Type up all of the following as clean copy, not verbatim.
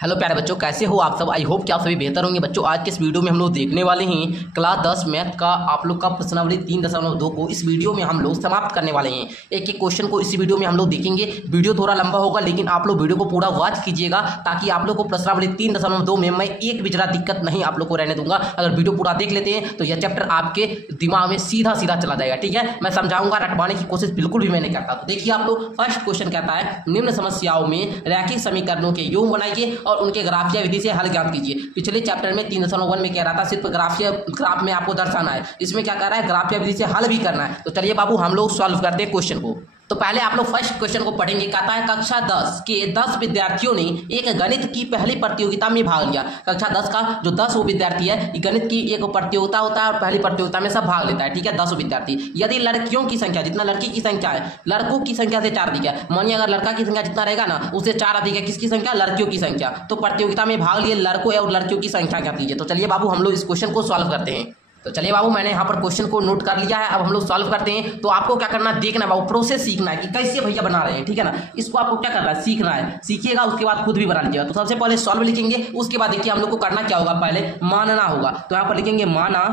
Hello प्यारे बच्चों, कैसे हो आप सब। आई होप कि आप सभी बेहतर होंगे। बच्चों आज के इस वीडियो में हम लोग देखने वाले हैं क्लास 10 मैथ का आप लोग का प्रश्नावली 3.2 को इस वीडियो में हम लोग समाप्त करने वाले हैं। एक एक क्वेश्चन को इस वीडियो में हम लोग देखेंगे। वीडियो थोड़ा लंबा होगा लेकिन आप लोग वीडियो को पूरा वॉच कीजिएगा ताकि आप लोग को प्रश्नावली 3.2 में मैं एक भी जरा दिक्कत नहीं आप लोग को रहने दूंगा। अगर वीडियो पूरा देख लेते हैं तो यह चैप्टर आपके दिमाग में सीधा सीधा चला जाएगा। ठीक है, मैं समझाऊंगा, रटवाने की कोशिश बिल्कुल भी मैं नहीं करता। तो देखिए आप लोग, फर्स्ट क्वेश्चन कहता है निम्न समस्याओं में रैखिक समीकरणों के योग बनाइए और उनके ग्राफिया विधि से हल ज्ञात कीजिए। पिछले चैप्टर में 3.1 में कह रहा था सिर्फ ग्राफ में आपको दर्शाना है, इसमें क्या कर रहा है, ग्राफिया विधि से हल भी करना है। तो चलिए बाबू हम लोग सॉल्व करते हैं क्वेश्चन को। तो पहले आप लोग फर्स्ट क्वेश्चन को पढ़ेंगे। कहता है कक्षा 10 के 10 विद्यार्थियों ने एक गणित की पहली प्रतियोगिता में भाग लिया। कक्षा 10 का जो 10 वो विद्यार्थी है, गणित की एक प्रतियोगिता होता है और पहली प्रतियोगिता में सब भाग लेता है। ठीक है, 10 विद्यार्थी। यदि लड़कियों की संख्या जितना लड़की की संख्या है, लड़कों की संख्या से 4 अधिक है। मानिए अगर लड़का की संख्या जितना रहेगा ना, उससे 4 अधिक है किसकी संख्या, लड़कियों की संख्या। तो प्रतियोगिता में भाग लिए लड़कों और लड़कियों की संख्या क्या कीजिए। तो चलिए बाबू हम लोग इस क्वेश्चन को सॉल्व करते हैं। तो चलिए बाबू मैंने यहाँ पर क्वेश्चन को नोट कर लिया है, अब हम लोग सॉल्व करते हैं। तो आपको क्या करना है, देखना बाबू, प्रोसेस सीखना है कि कैसे भैया बना रहे हैं। ठीक है ना, इसको आपको क्या करना है, सीखना है। सीखिएगा उसके बाद खुद भी बना लीजिएगा। तो सबसे पहले सॉल्व लिखेंगे, उसके बाद देखिए हम लोग को करना क्या होगा, पहले मानना होगा। तो यहाँ पर लिखेंगे माना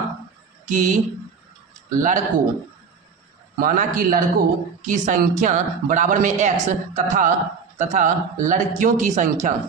कि लड़कों की संख्या बराबर में x तथा लड़कियों की संख्या,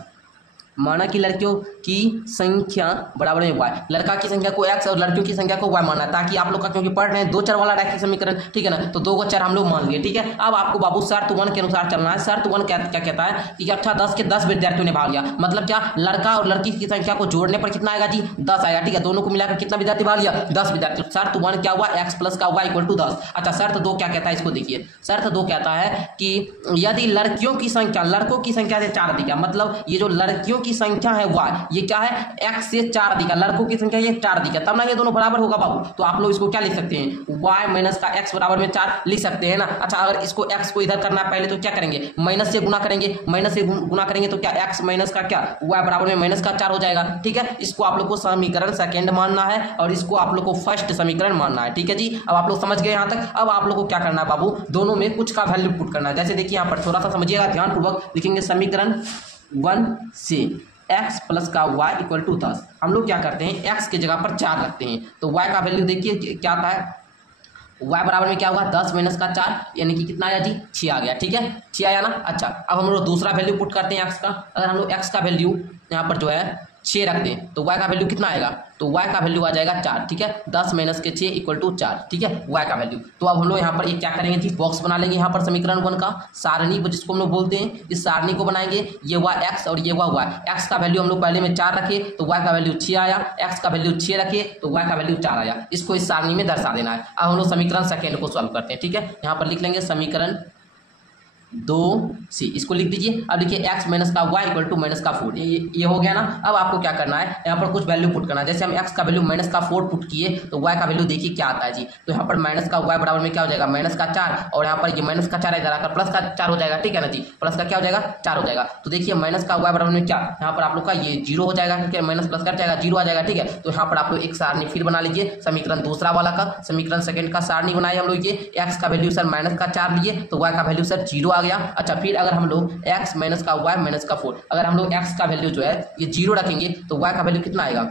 माना कि लड़कियों की संख्या बराबर में y, लड़का की संख्या को x और लड़कियों की संख्या को y माना, ताकि आप लोग का, क्योंकि पढ़ रहे हैं 2 चर वाला रैखिक समीकरण। ठीक है ना, तो 2 को चर हम लोग मान लिए। ठीक है, अब आपको बाबू शर्त 1 के अनुसार चलना है। शर्त 1 क्या कहता है कि कक्षा 10 के 10 विद्यार्थियों ने भाग लिया, मतलब क्या, लड़का और लड़की की संख्या को जोड़ने पर कितना आएगा जी, 10 आएगा। ठीक है, दोनों को मिलाकर कितना विद्यार्थी भाग लिया, 10 विद्यार्थी। शर्त 1 क्या हुआ, x प्लस का y इक्वल टू 10। अच्छा, शर्त 2 क्या कहता है, इसको देखिए। शर्त 2 कहता है कि यदि लड़कियों की संख्या लड़कों की संख्या से 4 अधिक है, मतलब ये जो लड़कियों की संख्या है y, ये क्या है, x से 4 अधिक है, लड़कों की संख्या ये 4 अधिक है, तब ना ये दोनों बराबर होगा बाबू। तो आप लोग इसको क्या लिख सकते हैं, y माइनस का x बराबर में 4 लिख सकते हैं ना। अच्छा, अगर इसको x को इधर करना है पहले तो क्या करेंगे, माइनस से गुना करेंगे। माइनस से गुना करेंगे तो क्या, x माइनस का क्या, y बराबर में माइनस का 4 हो जाएगा। ठीक है, इसको आप लोग को समीकरण सेकंड मानना है और इसको आप लोग को फर्स्ट समीकरण मानना है। ठीक है जी, अब आप लोग समझ गए यहाँ तक। अब आप लोग को क्या करना है बाबू, दोनों में कुछ का वैल्यू पुट करना है। जैसे देखिए यहाँ पर थोड़ा सा समझिएगा ध्यानपूर्वक, लिखेंगे समीकरण 1 से x प्लस का y इक्वल टू 10। हम लोग क्या करते हैं, x की जगह पर 4 रखते हैं। तो y का वैल्यू देखिए क्या आता है, y बराबर में क्या होगा, 10 माइनस का 4 यानी कि कितना आया जी, 6 आ गया। ठीक है, 6 आया ना। अच्छा, अब हम लोग दूसरा वैल्यू पुट करते हैं x का। अगर हम लोग x का वैल्यू यहाँ पर जो है 6 रख दें तो y का वैल्यू कितना आएगा, तो y का वैल्यू आ जाएगा 4। ठीक है, 10 माइनस के 6 इक्वल टू 4। ठीक है, y का वैल्यू। तो अब हम लोग यहाँ पर ये क्या करेंगे जी, बॉक्स बना लेंगे यहाँ पर समीकरण 1 का, सारणी को जिसको हम लोग बोलते हैं, इस सारणी को बनाएंगे। ये हुआ x और ये हुआ y। x का वैल्यू हम लोग पहले में 4 रखे तो y का वैल्यू 6 आया, x का वैल्यू 6 रखे तो y का वैल्यू 4 आया। इसको इस सारणी में दर्शा देना है। अब हम लोग समीकरण सेकेंड को सॉल्व करते हैं। ठीक है, यहाँ पर लिख लेंगे समीकरण 2c, इसको लिख दीजिए। अब देखिए x माइनस का y इक्वल टू माइनस का 4, ये हो गया ना। अब आपको क्या करना है, यहाँ पर कुछ वैल्यू पुट करना है। जैसे हम x का वैल्यू माइनस का 4 पुट किए तो y का वैल्यू देखिए क्या आता है जी। तो यहाँ पर माइनस का y बराबर में क्या हो जाएगा, माइनस का 4, और यहाँ पर ये माइनस का 4 इधर आकर प्लस का 4 हो जाएगा। ठीक है ना जी, प्लस का क्या हो जाएगा, 4 हो जाएगा। तो देखिए माइनस का y बराबर में क्या, यहाँ पर आप लोग का ये 0 हो जाएगा, क्योंकि माइनस प्लस कट जाएगा, 0 आ जाएगा। ठीक है, तो यहाँ पर आप लोग एक सारणी फिर बना लीजिए, समीकरण दूसरा वाला का, समीकरण सेकंड का सारणी बनाए हम लोग। ये x का वैल्यू सर माइनस का 4 लिए तो y का वैल्यू सर 0 आ गया। अच्छा, फिर अगर हम लोग x माइनस का y माइनस का 4, अगर हम लोग x का वैल्यू जो है ये 0 रखेंगे तो y का वैल्यू कितना आएगा,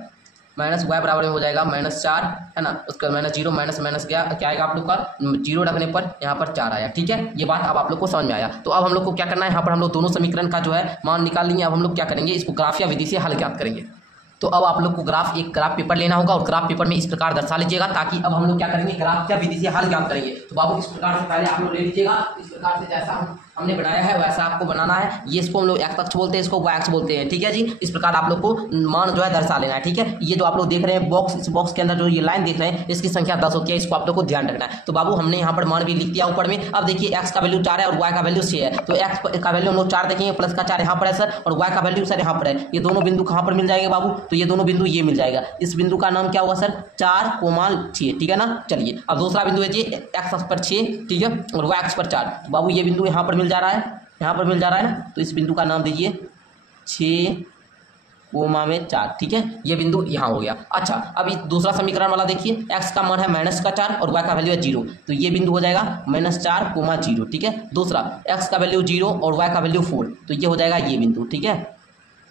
माइनस y बराबर में हो जाएगा -4, है ना। उसके बाद -0 माइनस माइनस क्या आएगा आप लोग का, 0 रखने पर यहाँ पर 4 आया। ठीक है, ये बात अब आप लोग को समझ में आया। तो अब हम लोग को क्या करना है, यहाँ पर हम लोग दोनों समीकरण का जो है मान निकाल लेंगे। अब हम लोग क्या करेंगे, इसको ग्राफिया विधि से हल ज्ञात करेंगे। तो अब आप लोग को एक ग्राफ पेपर लेना होगा और ग्राफ पेपर में इस प्रकार दर्शा लीजिएगा, ताकि अब हम लोग क्या करेंगे, ग्राफिया विधि से हल ज्ञात करेंगे। तो बाबू इस प्रकार से पहले आप लोग ले लीजिएगा, इस प्रकार से जैसा हमने बनाया है वैसा आपको बनाना है। ये इसको हम लोग x अक्ष बोलते हैं, इसको y अक्ष बोलते हैं। ठीक है जी, इस प्रकार आप लोग को मान जो है दर्शा लेना है। ठीक है, ये जो आप लोग देख रहे हैं बॉक्स, इस बॉक्स के अंदर जो ये लाइन देख रहे हैं इसकी संख्या 10 होती है, इसको आप लोग को ध्यान रखना है। तो बाबू हमने यहाँ पर मान भी लिख दिया ऊपर में। अब देखिए x का वैल्यू 4 है और y का वैल्यू 6 है, तो x का वैल्यू हम लोग 4 देखेंगे, प्लस का 4 यहाँ पर है सर, और y का वैल्यू सर यहाँ पर है। ये दोनों बिंदु कहाँ पर मिल जाएंगे बाबू, तो ये दोनों बिंदु ये मिल जाएगा। इस बिंदु का नाम क्या होगा सर, 4,6। ठीक है ना। चलिए अब दूसरा बिंदु है जी x अक्ष पर 6, ठीक है, और y अक्ष पर 4। बाबू ये बिंदु यहाँ पर मिल जा रहा है, यहाँ पर मिल जा रहा है ना, तो इस बिंदु का नाम दीजिए 6,4। ठीक है, ये बिंदु यहाँ हो गया। अच्छा, अब इस दूसरा समीकरण वाला देखिए, x का मान है -4 और y का वैल्यू है 0, तो ये बिंदु हो जाएगा -4,0। ठीक है, दूसरा x का वैल्यू 0 और y का वैल्यू 4, तो ये हो जाएगा ये बिंदु। ठीक है,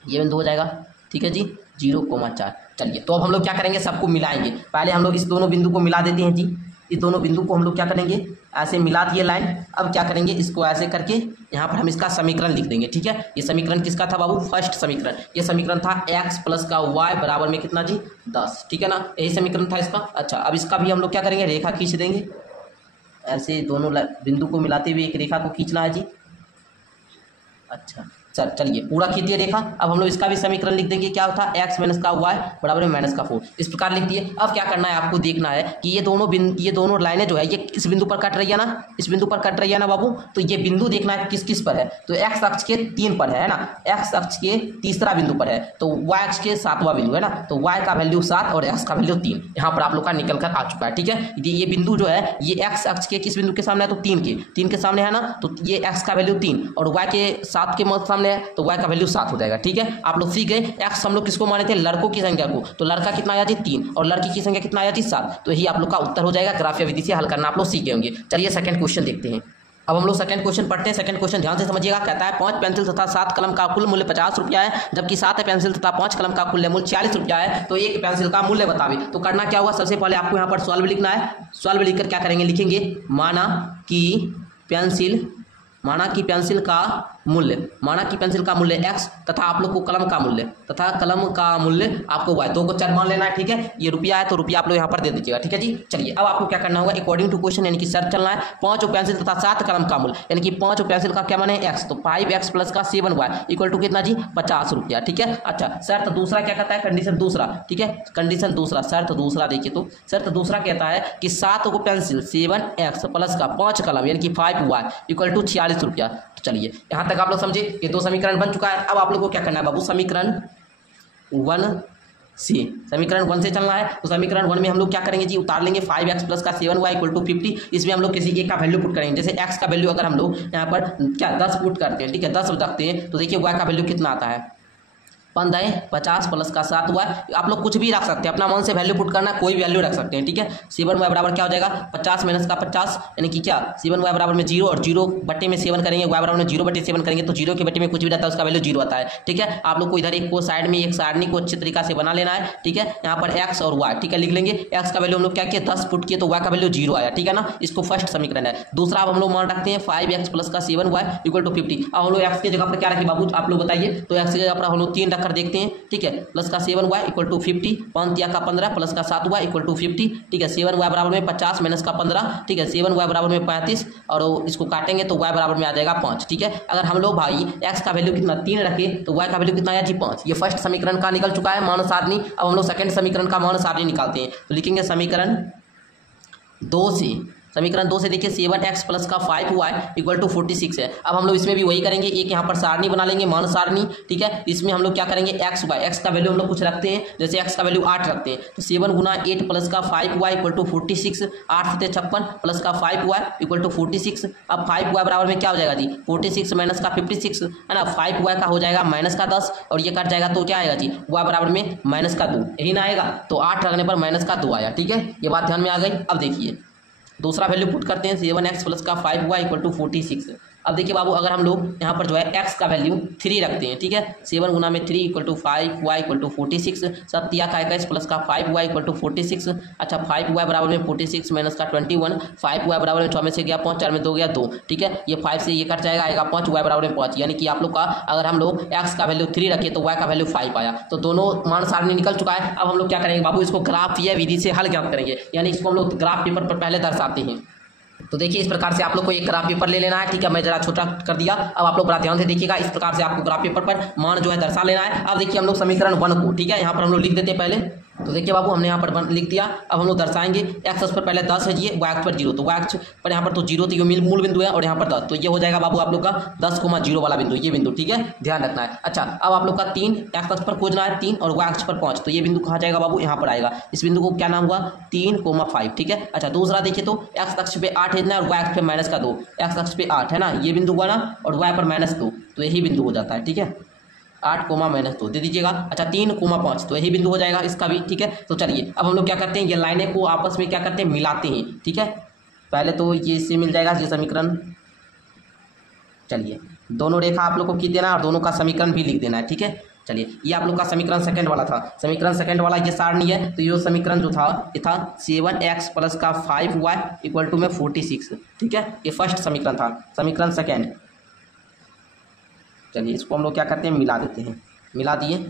ये बिंदु हो जाएगा, ठीक है जी, 0,4। चलिए तो अब हम लोग क्या करेंगे, सबको मिलाएंगे। पहले हम लोग इस दोनों बिंदु को मिला देते हैं जी। इस दोनों बिंदु को हम लोग क्या करेंगे, ऐसे मिला दिए लाइन। अब क्या करेंगे, इसको ऐसे करके यहाँ पर हम इसका समीकरण लिख देंगे, ठीक है। ये समीकरण किसका था बाबू, फर्स्ट समीकरण। ये समीकरण था x प्लस का y बराबर में कितना जी, 10, ठीक है ना, यही समीकरण था इसका। अच्छा, अब इसका भी हम लोग क्या करेंगे, रेखा खींच देंगे। ऐसे दोनों बिंदु को मिलाते हुए एक रेखा को खींचना है जी। अच्छा सर, चलिए पूरा खींच दिए रेखा। अब हम लोग इसका भी समीकरण लिख देंगे, क्या होता है, x माइनस का y बराबर में -4, इस प्रकार लिख दिए। अब क्या करना है, आपको देखना है कि ये दोनों लाइनें जो है ये इस बिंदु पर कट रही है ना, इस बिंदु पर कट रही है ना बाबू। तो ये बिंदु देखना है किस किस पर है, तो x अक्ष के 3 पर है ना, x अक्ष के तीसरा बिंदु पर है, तो y अक्ष के 7वां बिंदु है ना, तो y का वैल्यू 7 और x का वैल्यू 3 यहाँ पर आप लोग का निकल कर आ चुका है, ठीक है। ये बिंदु जो है ये x अक्ष के किस बिंदु के सामने है, तो 3 के सामने है ना, तो ये x का वैल्यू 3 और y के 7 के सामने है, तो y का वैल्यू 7 हो जाएगा, ठीक है। आप लोग सीख गए। x हम लोग किसको माने थे, लड़कों की संख्या को, तो लड़का कितना आया जी 3 और लड़की की संख्या कितना आया जी 7, तो यही आप लोग का उत्तर हो जाएगा। ग्राफिया विधि से हल करना आप लोग सीख गए होंगे। चलिए सेकंड क्वेश्चन देखते हैं। अब हम लोग सेकंड क्वेश्चन पढ़ते हैं। सेकंड क्वेश्चन ध्यान से समझिएगा। कहता है 5 पेंसिल तथा 7 कलम का कुल मूल्य 50 रुपया है, जबकि 7 पेंसिल तथा 5 कलम का कुल मूल्य 40 रुपया है, तो एक पेंसिल का मूल्य बतावे। तो करना क्या होगा, सबसे पहले आपको यहाँ पर सॉल्व लिखना है। सॉल्व लिखकर क्या करेंगे, लिखेंगे माना कि पेंसिल का मूल्य x तथा आप लोग को कलम का मूल्य आपको y, दो को चर मान लेना है, ठीक है। ये रुपया है तो रुपया आप लोग यहाँ पर दे दीजिएगा, ठीक है जी। चलिए अब आपको क्या करना होगा, अकॉर्डिंग टू क्वेश्चन यानी कि शर्त चलना है। 5 पेंसिल तथा 7 कलम का मूल्य यानी कि 5 पेंसिल का क्या माने x, तो 5x प्लस का 7y इक्वल टू कितना जी 50 रुपया, ठीक है। अच्छा, शर्त दूसरा क्या कहता है, कंडीशन दूसरा, ठीक है, कंडीशन दूसरा, शर्त दूसरा देखिए तो शर्त दूसरा कहता है कि 7 को पेंसिल 7x प्लस का 5 कलम यानी कि 5y इक्वल टू 46 रुपया। तो चलिए यहाँ तक आप लोग समझे, ये दो समीकरण बन चुका है। अब आप लोग को क्या करना है बाबू, समीकरण 1 से चलना है। तो समीकरण 1 में हम लोग क्या करेंगे जी, उतार लेंगे 5x प्लस का 7y इक्वल टू 50। इसमें हम लोग किसी एक का वैल्यू पुट करेंगे। जैसे x का वैल्यू अगर हम लोग यहाँ पर क्या 10 पुट करते हैं, ठीक है, 10 रखते हैं, तो देखिए y का वैल्यू कितना आता है, 50 प्लस का 7y। आप लोग कुछ भी रख सकते हैं, अपना मन से वैल्यू पुट करना, कोई भी वैल्यू रख सकते हैं, ठीक है। 7y बराबर क्या हो जाएगा, 50 माइनस का 50 यानी कि क्या 7y बराबर में 0 और 0 बट्टे में 7 करेंगे, y बराबर में 0/7 करेंगे, तो 0 के बट्टे में कुछ भी रहता है उसका वैल्यू 0 आता है, ठीक है। आप लोग को इधर एक को साइड में एक सारणी को अच्छे तरीका से बना लेना है, ठीक है। यहाँ पर x और y, ठीक है, लिख लेंगे। x का वैल्यू हम लोग क्या किए 10 पुट किए, तो y का वैल्यू 0 आया, ठीक है ना। इसको फर्स्ट समीकरण है। दूसरा अब हम लोग मान रखते हैं 5x प्लस का 7y इक्वल टू 50। अब हम लोग x की जगह पर क्या रखें बाबू, आप लोग बताइए। तो x की जगह पर हम लोग 3 रखकर देखते हैं, ठीक है, प्लस का 7y इक्वल टू 50, 5 का 15 प्लस का 7y इक्वल टू 50, ठीक है। 7y बराबर में 50 माइनस का 15, ठीक है, 7y बराबर में 35 और इसको काटेंगे तो y बराबर में आ जाएगा 5, ठीक है। अगर हम लोग भाई x का वैल्यू कितना 3 रखे तो y का वैल्यू कितना आया जी 5। ये फर्स्ट समीकरण का निकल चुका है मान सारणी। अब हम लोग सेकंड समीकरण का मान सारणी निकालते हैं। तो लिखेंगे समीकरण 2 से देखिए 7x प्लस का 5y इक्वल टू 46 है। अब हम लोग इसमें भी वही करेंगे, एक यहाँ पर सारणी बना लेंगे, मान सारणी, ठीक है। इसमें हम लोग क्या करेंगे x का वैल्यू हम लोग कुछ रखते हैं, जैसे x का वैल्यू 8 रखते हैं, तो 7 गुना 8 प्लस का 5y इक्वल टू 46, 8 से 56 प्लस का 5y इक्वल टू 46। अब 5y बराबर में क्या हो जाएगा जी 46 माइनस का 56 है ना, 5y का हो जाएगा माइनस का 10 और ये कट जाएगा तो क्या आएगा जी y बराबर में माइनस का 2, यही ना आएगा। तो 8 रखने पर माइनस का 2 आया, ठीक है, ये बात ध्यान में आ गई। अब देखिए दूसरा वैल्यू पुट करते हैं 7x प्लस का 5y इक्वल टू 46। अब देखिए बाबू अगर हम लोग यहाँ पर जो है x का वैल्यू 3 रखते हैं, ठीक है, 7 गुना में 3 equal to 5y equal to 46, 7 का 21 प्लस का 5y इक्वल टू 46। अच्छा 5y बराबर में 46 माइनस का 21, 5y बराबर में 6 में से गया 5, 4 में 2 गया 2, ठीक है, ये 5 से ये कट जाएगा, आएगा 5, y बराबर में 5, यानी कि आप लोग का अगर हम लोग x का वैल्यू 3 रखे तो y का वैल्यू 5 आया। तो दोनों मान सारणी निकल चुका है। अब हम लोग क्या करेंगे बाबू, इसको ग्राफीय विधि से हल ज्ञात करेंगे, यानी इसको हम लोग ग्राफ पेपर पर पहले दर्शाते हैं। तो देखिए इस प्रकार से आप लोग को एक ग्राफ पेपर ले लेना है, ठीक है, मैं जरा छोटा कर दिया। अब आप लोग बड़ा ध्यान से देखिएगा, इस प्रकार से आपको ग्राफ पेपर पर मान जो है दर्शा लेना है। अब देखिए हम लोग समीकरण 1 को, ठीक है, यहाँ पर हम लोग लिख देते हैं पहले। तो देखिए बाबू हमने यहाँ पर लिख दिया। अब हम लोग दर्शाएंगे x अक्ष पर पहले 10 है, ये y अक्ष पर 0, तो y अक्ष पर यहाँ पर तो 0 तो ये मूल बिंदु है और यहाँ पर 10, तो ये हो जाएगा बाबू आप लोग का 10,0 वाला बिंदु, ये बिंदु, ठीक है, ध्यान रखना है। अच्छा अब आप लोग का 3 x अक्ष पर खोजना है 3 और y अक्ष पर 5, तो ये बिंदु कहाँ जाएगा बाबू, यहाँ पर आएगा। इस बिंदु को क्या नाम हुआ 3,5, ठीक है। अच्छा दूसरा देखिए तो x अक्ष पे 8 है और y अक्ष पे माइनस का 2, x अक्ष पे 8 है ना, ये बिंदु हुआ ना, और y पर -2, तो यही बिंदु हो जाता है, ठीक है, 8,-2 दे दीजिएगा। अच्छा 3,5 तो यही बिंदु हो जाएगा इसका भी, ठीक है। तो चलिए अब हम लोग क्या करते हैं, ये लाइनें को आपस में क्या करते हैं, मिलाते हैं, ठीक है। पहले तो ये इससे मिल जाएगा ये समीकरण, चलिए दोनों रेखा आप लोग को खींच देना और दोनों का समीकरण भी लिख देना है, ठीक है। चलिए ये आप लोग का समीकरण सेकंड वाला था। समीकरण सेकंड वाला ये सारणी है, तो ये समीकरण जो था ये था 7x प्लस का 5y इक्वल टू में 46। ठीक है, ये फर्स्ट समीकरण था, समीकरण सेकंड। चलिए इसको हम लोग क्या करते हैं, मिला देते हैं। मिला दिए,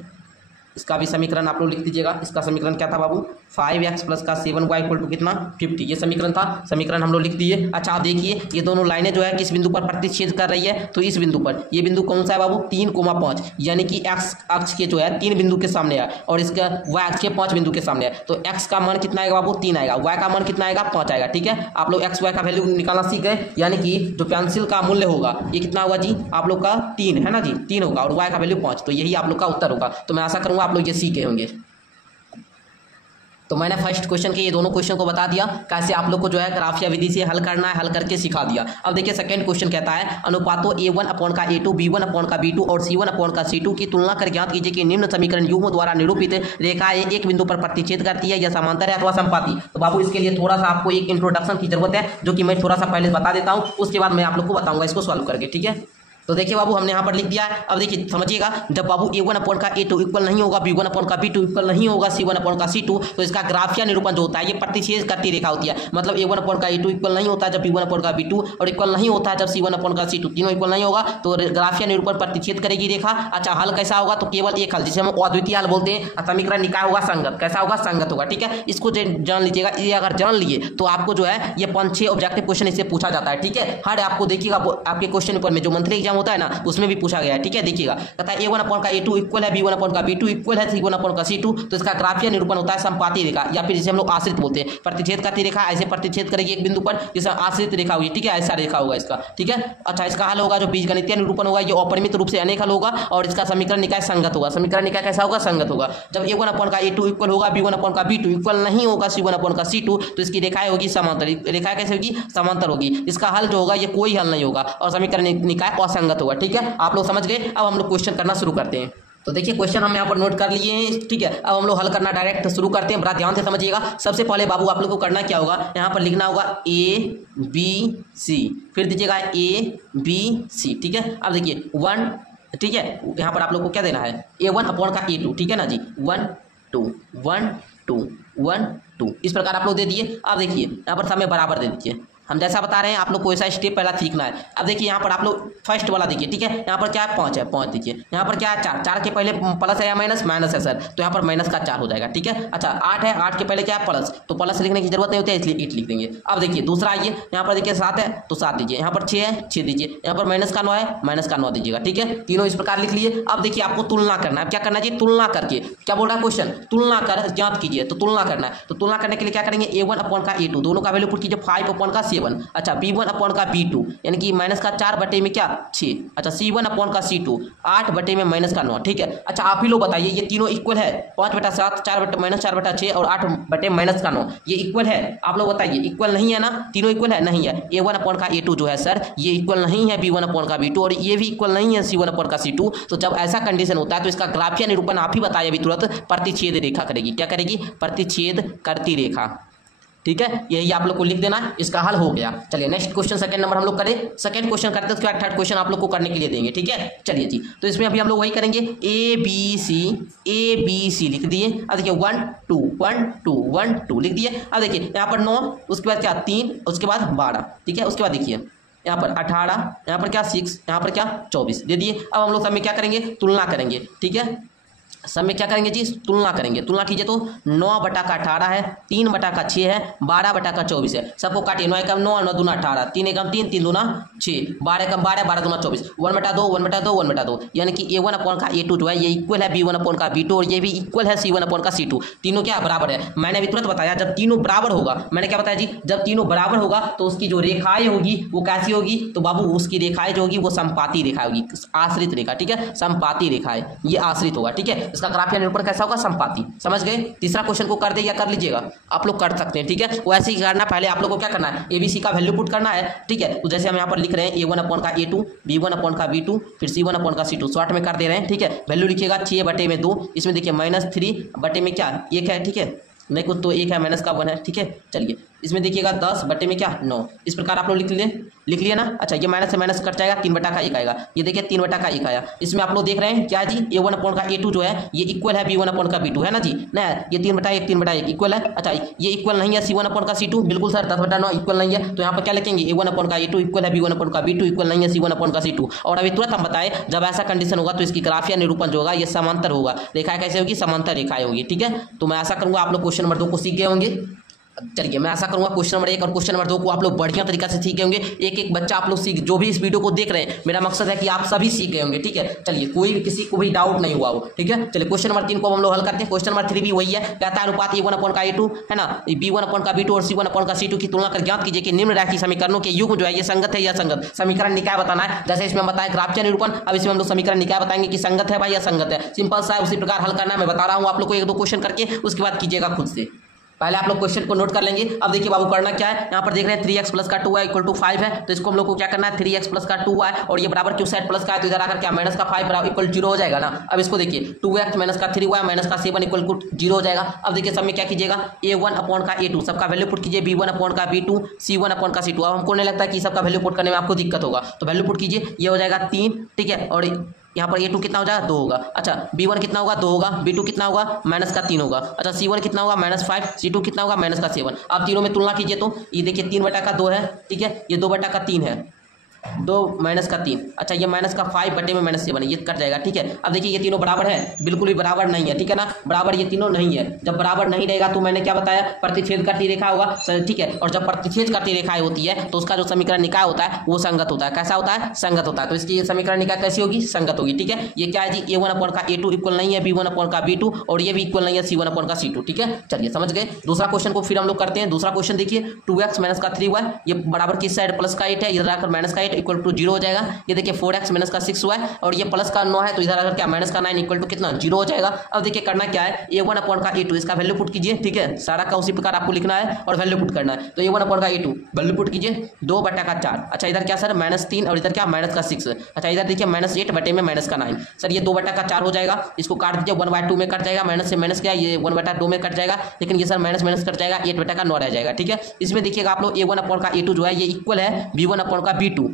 इसका भी समीकरण आप लोग लिख दीजिएगा। इसका समीकरण क्या था बाबू, 5x प्लस का 7y इक्वल टू कितना 50। ये समीकरण था, समीकरण हम लोग लिख दिए। अच्छा आप देखिए ये दोनों लाइनें जो है किस बिंदु पर प्रतिच्छेद कर रही है, तो इस बिंदु पर। ये बिंदु कौन सा है बाबू, 3,5, यानी कि x अक्ष के जो है 3 बिंदु के सामने है और इसका y अक्ष के 5 बिंदु के सामने है। तो x का मान कितना आएगा बाबू, 3 आएगा। y का मान कितना आएगा, 5 आएगा। ठीक है, आप लोग x y का वैल्यू निकालना सीख गए, यानी कि जो पेंसिल का मूल्य होगा ये कितना होगा जी, आप लोग का 3 है ना जी, 3 होगा और y का वैल्यू 5। तो यही आप लोग का उत्तर होगा। तो मैं आशा करूंगा आप लोग ये सीखे होंगे। तो मैंने फर्स्ट क्वेश्चन के ये दोनों क्वेश्चन को बता दिया, कैसे आप लोग को जो है ग्राफिया विधि से हल करना है, हल करके सिखा दिया। अब देखिए सेकंड क्वेश्चन कहता है अनुपातों a1 अपॉन का a2, b1 अपॉन का b2 और c1 अपॉन का c2 की तुलना कर ज्ञात कीजिए कि निम्न समीकरण युग्म द्वारा निरूपित रेखाएं एक बिंदु पर प्रतिच्छेद करती है या समांतर है अथवा समपाती। तो बाबू इसके लिए थोड़ा सा आपको एक इंट्रोडक्शन की जरूरत है, जो कि मैं थोड़ा सा पहले बता देता हूँ, उसके बाद मैं आप लोग को बताऊंगा इसको सॉल्व करके। ठीक है, तो देखिए बाबू हमने यहाँ पर लिख दिया है। अब देखिए समझिएगा, जब बाबू a1 अपॉन का a2 इक्वल नहीं होगा, b1 अपॉन का b2 इक्वल नहीं होगा, c1 अपॉन का c2, तो इसका ग्राफिया निरूपण जो होता है ये प्रतिच्छेद करती रेखा होती है। मतलब a1 अपॉन का a2 इक्वल नहीं होता है जब b1 अपॉन का b2, और इक्वल नहीं होता है जब c1 अपॉन का c2, तीनों इक्वल नहीं होगा तो ग्राफिया निरूपण प्रतिच्छेद करेगी रेखा। अच्छा हल कैसा होगा, तो केवल एक हल, जिसे हम अद्वितीय हल बोलते हैं। समीकरण निकाय होगा संगत, कैसा होगा, संगत होगा। ठीक है, इसको जान लीजिएगा। ये अगर जान लिए तो आपको जो है ये 5-6 ऑब्जेक्टिव क्वेश्चन इससे पूछा जाता है। ठीक है, हर आपको देखिएगा आपके क्वेश्चन पेपर में जो मंथली एग्जाम होता है ना, उसमें पूछा गया है। ठीक है, देखिएगा कहता है a1 अपॉन का a2 इक्वल है b1 अपॉन का b2 इक्वल है c1 अपॉन का c2, तो इसका ग्राफिया निरूपण होता है समपाती रेखा, या फिर जिसे हम लोग आश्रित बोलते हैं। प्रतिच्छेद करती रेखा ऐसे प्रतिच्छेद करेगी एक बिंदु पर, जैसे आश्रित रेखा हुई। ठीक है, ऐसा रेखा होगा इसका। ठीक है, अच्छा इसका हल होगा जो बीजगणितीय निरूपण होगा ये अपरिमित रूप से अनेक हल होगा, और इसका समीकरण निकाय संगत होगा। समीकरण निकाय कैसा होगा, संगत होगा। जब a1 अपॉन का a2 इक्वल होगा, b1 अपॉन का b2 इक्वल नहीं होगा, c1 अपॉन का c2, तो इसकी रेखाएं होगी समांतर। रेखा कैसे होगी, समांतर होगी। इसका हल जो होगा ये कोई हल नहीं होगा, और समीकरण निकाय असंगत होगा। ठीक है, आप लोग समझ गए। अब हम लोग क्वेश्चन करना शुरू करते हैं। तो देखिए क्वेश्चन हम यहाँ पर नोट कर लिए हैं। ठीक है, अब हम लोग हल करना डायरेक्ट शुरू करते हैं। बड़ा ध्यान से समझिएगा। सबसे पहले बाबू आप लोग को करना क्या होगा, यहाँ पर लिखना होगा ABC, फिर दीजिएगा ABC। ठीक है, अब देखिए 1, ठीक है, यहाँ पर आप लोग को क्या देना है, a1 अपॉन का a2। ठीक है ना जी, 1 2 1 2 1 2, इस प्रकार आप लोग दे दिए। अब देखिए यहाँ पर समय बराबर दे दीजिए। हम जैसा बता रहे हैं आप लोग को ऐसा स्टेप पहला सीखना है। अब देखिए यहाँ पर आप लोग फर्स्ट वाला देखिए। ठीक है, यहाँ पर क्या है, 5 है, 5 दीजिए। यहाँ पर क्या है, 4, 4 के पहले प्लस है या माइनस, माइनस है सर, तो यहाँ पर माइनस का 4 हो जाएगा। ठीक है, अच्छा 8 है, 8 के पहले क्या है, प्लस, तो प्लस लिखने की जरूरत नहीं होती है, इसलिए 8 लिख देंगे। अब देखिए दूसरा आइए, यहाँ पर देखिए 7 है तो 7 दीजिए। यहाँ पर 6 है, 6 दीजिए। यहाँ पर माइनस का 9 है, माइनस का 9 दीजिएगा। ठीक है, तीनों इस प्रकार लिख लिए। अब देखिए आपको तुलना करना है। क्या करना है जी, तुलना करके, क्या बोल रहा है क्वेश्चन, तुलना कर ज्ञात कीजिए, तो तुलना करना है। तो तुलना करने के लिए क्या करेंगे, a1 अपॉन का a2 दोनों का वैल्यू पुट कीजिए, 5 अपॉन का 7। अच्छा b1 अपॉन का b2 यानी कि माइनस का 4 बटे में क्या 6। अच्छा c1 अपॉन का c2 8 बटे में माइनस का 9। ठीक है, अच्छा आप ही लोग बताइए ये तीनों इक्वल है, 5 बटा 7, 4 बटे माइनस 4 बटा 6 और 8 बटे माइनस का 9, ये इक्वल है? आप लोग बताइए, इक्वल नहीं है ना, तीनों इक्वल है, नहीं है। a1 अपॉन का a2 जो है सर ये इक्वल नहीं है b1 अपॉन का b2, और ये भी इक्वल नहीं है c1 अपॉन का c2। तो जब ऐसा कंडीशन होता है तो इसका ग्राफिया निरूपण आप ही बताइए अभी तुरंत, प्रतिच्छेद रेखा करेगी। क्या करेगी, प्रतिच्छेद करती रेखा। ठीक है, यही आप लोग को लिख देना है। इसका हल हो गया। चलिए नेक्स्ट क्वेश्चन सेकंड नंबर हम लोग करें। सेकंड क्वेश्चन करते हैं, उसके बाद थर्ड क्वेश्चन आप लोग को करने के लिए देंगे। ठीक है, चलिए जी, तो इसमें अभी हम लोग वही करेंगे, ए बी सी लिख दिए। अब देखिए 1 2 1 2 1 2 लिख दिए। अब देखिए यहाँ पर 9, उसके बाद क्या 3, उसके बाद 12। ठीक है, उसके बाद देखिए यहाँ पर 18, यहाँ पर क्या 6, यहाँ पर क्या 24 दे दिए। अब हम लोग सब में क्या करेंगे, तुलना करेंगे। ठीक है, सब में क्या करेंगे जी, तुलना करेंगे। तुलना कीजिए तो 9 बटा का 18 है, 3 बटा का 6 है, 12 बटा का 24 है। सबको काटिए, 9 एकम 9, 9 दूना 18, 3 एकम 3, 3 दूना 6, 12 एकम 12, 12 दूना 24, 1 बटा 2 1 बटा 2 1 बटा 2, यानी कि a1 अपॉन का a2 जो है ये इक्वल है b1 अपॉन का b2, और ये भी इक्वल है c1 अपॉन का c2। तीनों क्या बराबर है। मैंने अभी तुरंत बताया जब तीनों बराबर होगा, मैंने क्या बताया जी, जब तीनों बराबर होगा तो उसकी जो रेखाएं होगी वो कैसी होगी, तो बाबू उसकी रेखाएं जो होगी वो समपाती रेखा होगी, आश्रित रेखा। ठीक है, समपाती रेखाएं, ये आश्रित होगा। ठीक है, इसका ग्राफिया निरूपण कैसा होगा, समपाती। समझ गए। तीसरा क्वेश्चन को कर दे या कर लीजिएगा, आप लोग कर सकते हैं। ठीक है, वैसे ही करना, पहले आप लोग को क्या करना है, एबीसी का वैल्यू पुट करना है। ठीक है, तो जैसे हम यहाँ पर लिख रहे हैं a1 अपॉन का a2, b1 अपॉन का b2, फिर c1 अपॉन का c2 शॉर्ट में कर दे रहे हैं। ठीक है, वैल्यू लिखिएगा 6 बटे में 2, इसमें देखिए -3 बटे में क्या 1 है। ठीक है, नहीं कुछ तो 1 है, माइनस का 1 है। ठीक है, चलिए इसमें देखिएगा 10 बटे में क्या 9, इस प्रकार आप लोग लिख लिया ना। अच्छा ये माइनस से माइनस कट जाएगा, 3/1 आएगा, ये देखिए 3/1 आया। इसमें आप लोग देख रहे हैं क्या जी, A1/A2 जो है ये इक्वल है B1/B2 है ना जी, ना ये 3/1 इक्वल है। अच्छा ये इक्वल नहीं है C1/C2, बिल्कुल सर 10/9 इक्वल नहीं है, तो यहाँ पर क्या लिखेंगे A1/A2 इक्वल है B1/B2 इक्वल नहीं है C1/C2। और अभी तुरंत हम बताए जब ऐसा कंडीशन होगा तो इसकी ग्राफ या निरूपण जो होगा ये समांतर होगा। रेखाएं कैसे होगी, समांतर रेखाएं होगी, ठीक है। तो मैं आशा करूंगा आप लोग क्वेश्चन नंबर 2 को सीख गए होंगे। चलिए मैं आशा करूंगा क्वेश्चन नंबर 1 और क्वेश्चन नंबर 2 को आप लोग बढ़िया तरीका से सीख गए होंगे। एक एक बच्चा आप लोग सीख, जो भी इस वीडियो को देख रहे हैं, मेरा मकसद है कि आप सभी सीख गए होंगे, ठीक है। चलिए कोई भी किसी को भी डाउट नहीं हुआ हो, ठीक है। चलिए क्वेश्चन नंबर 3 को हम लोग हल करते हैं। क्वेश्चन नंबर 3 भी वही है, कहता है अनुपात A1/A2 है ना, B1/B2 और C1/C2 की तुलना कर ज्ञात कीजिए कि निम्न रैखिक समीकरणों के युग्म जो है ये संगत है या असंगत। समीकरण निकाय बताना है, जैसे इसमें बताया ग्राफीय निरूपण, अब इसमें हम लोग समीकरण निकाय बताएंगे कि संगत है भाई या असंगत है। सिंपल सा है, उसी प्रकार हल करना है। मैं बता रहा हूँ आप लोग को 1-2 क्वेश्चन करके, उसके बाद कीजिएगा खुद से। पहले आप लोग क्वेश्चन को नोट कर लेंगे। अब देखिए बाबू करना क्या है, यहाँ पर देख रहे हैं 3x + का 2y = 5 है, तो इसको हम लोग को क्या करना है 3x + का 2y और ये बराबर क्यों साइड प्लस का है, तो इधर आकर क्या माइनस का 5 = 0 हो जाएगा ना। अब इसको देखिए 2x - का 3y - का 7 = 0 हो जाएगा। अब देखिए सब में क्या कीजिएगा A1/A2 सबका वैल्यू पुट कीजिए, B1/B2 C1/C2। अब हमको नहीं लगता कि सबका वैल्यू पुट करने में आपको दिक्कत होगा, तो वैल्यू पुट कीजिए, ये हो जाएगा 3, ठीक है। और यहाँ पर A2 कितना हो जाएगा 2 होगा। अच्छा B1 कितना होगा 2 होगा, B2 कितना होगा -3 होगा। अच्छा C1 कितना होगा -5, C2 कितना होगा -7। आप तीनों में तुलना कीजिए तो ये देखिए 3/2 है, ठीक है, ये 2/3 है, 2 - 3। अच्छा ये -5 बटे में -7 ये कट जाएगा, ठीक है। अब देखिए ये तीनों बराबर है, बिल्कुल भी बराबर नहीं है, ठीक है ना, बराबर ये तीनों नहीं है। जब बराबर नहीं रहेगा तो मैंने क्या बताया, प्रतिच्छेद करती रेखा होगा, ठीक है। और जब प्रतिच्छेद करती रेखाएं होती है तो उसका जो समीकरण निकाय होता है वो संगत होता है। कैसा होता है, संगत होता है। तो इसकी ये समीकरण निकाय कैसी होगी, संगत होगी, ठीक है। ये क्या है जी A1/A2 इक्वल नहीं है B1/B2 और ये भी इक्वल नहीं है C1/C2, ठीक है। चलिए समझ गए। दूसरा क्वेश्चन को फिर हम लोग करते हैं। दूसरा क्वेश्चन देखिए 2x - का 3y ये बराबर किस साइड प्लस का 8 है, इधर आकर माइनस का 8 = 0 हो जाएगा। ये देखिए 4x - का 6y और ये प्लस का 9 है, तो इधर अगर क्या माइनस का 9 = कितना 0 हो जाएगा। अब देखिए करना क्या है A1/A2 इसका वैल्यू पुट कीजिए, ठीक है, सारा का उसी प्रकार आपको लिखना है और वैल्यू पुट करना है। तो A1/A2 वैल्यू पुट कीजिए 2/4। अच्छा इधर क्या सर -3 और इधर क्या -6। अच्छा इधर देखिए -8 बटे में -9 सर, ये 2/4 हो जाएगा। इसको काट दीजिए 1/2 में कट जाएगा, माइनस से माइनस क्या ये 1/2 में कट जाएगा, लेकिन ये सर माइनस कट जाएगा 8/9 रह जाएगा, ठीक है। इसमें देखिएगा आप लोग A1/A2 जो है ये इक्वल है B1/B2,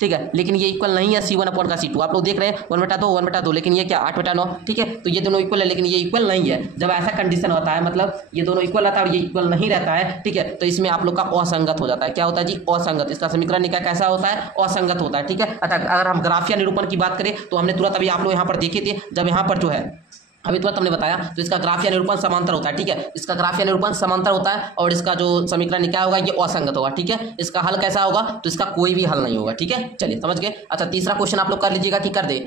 ठीक है, लेकिन ये इक्वल नहीं है C1/C2। आप लोग देख रहे हैं 1/2, लेकिन ये क्या 8/9, ठीक है। तो ये दोनों इक्वल है लेकिन ये इक्वल नहीं है। जब ऐसा कंडीशन होता है, मतलब ये दोनों इक्वल रहता है और ये इक्वल नहीं रहता है, ठीक है, तो इसमें आप लोग का असंगत हो जाता है। क्या होता है जी, असंगत। इसका समीकरण निकाय कैसा होता है, असंगत होता है, ठीक है। अगर हम ग्राफीय निरूपण की बात करें तो हमने तुरंत अभी आप लोग यहाँ पर देखे थे, जब यहाँ पर जो है अभी तुरंत हमने बताया, तो इसका ग्राफीय निरूपण समांतर होता है, ठीक है। इसका ग्राफीय निरूपण समांतर होता है और इसका जो समीकरण निकाय होगा ये असंगत होगा, ठीक है। इसका हल कैसा होगा, तो इसका कोई भी हल नहीं होगा, ठीक है। चलिए समझ गए। अच्छा तीसरा क्वेश्चन आप लोग कर लीजिएगा कि कर दे।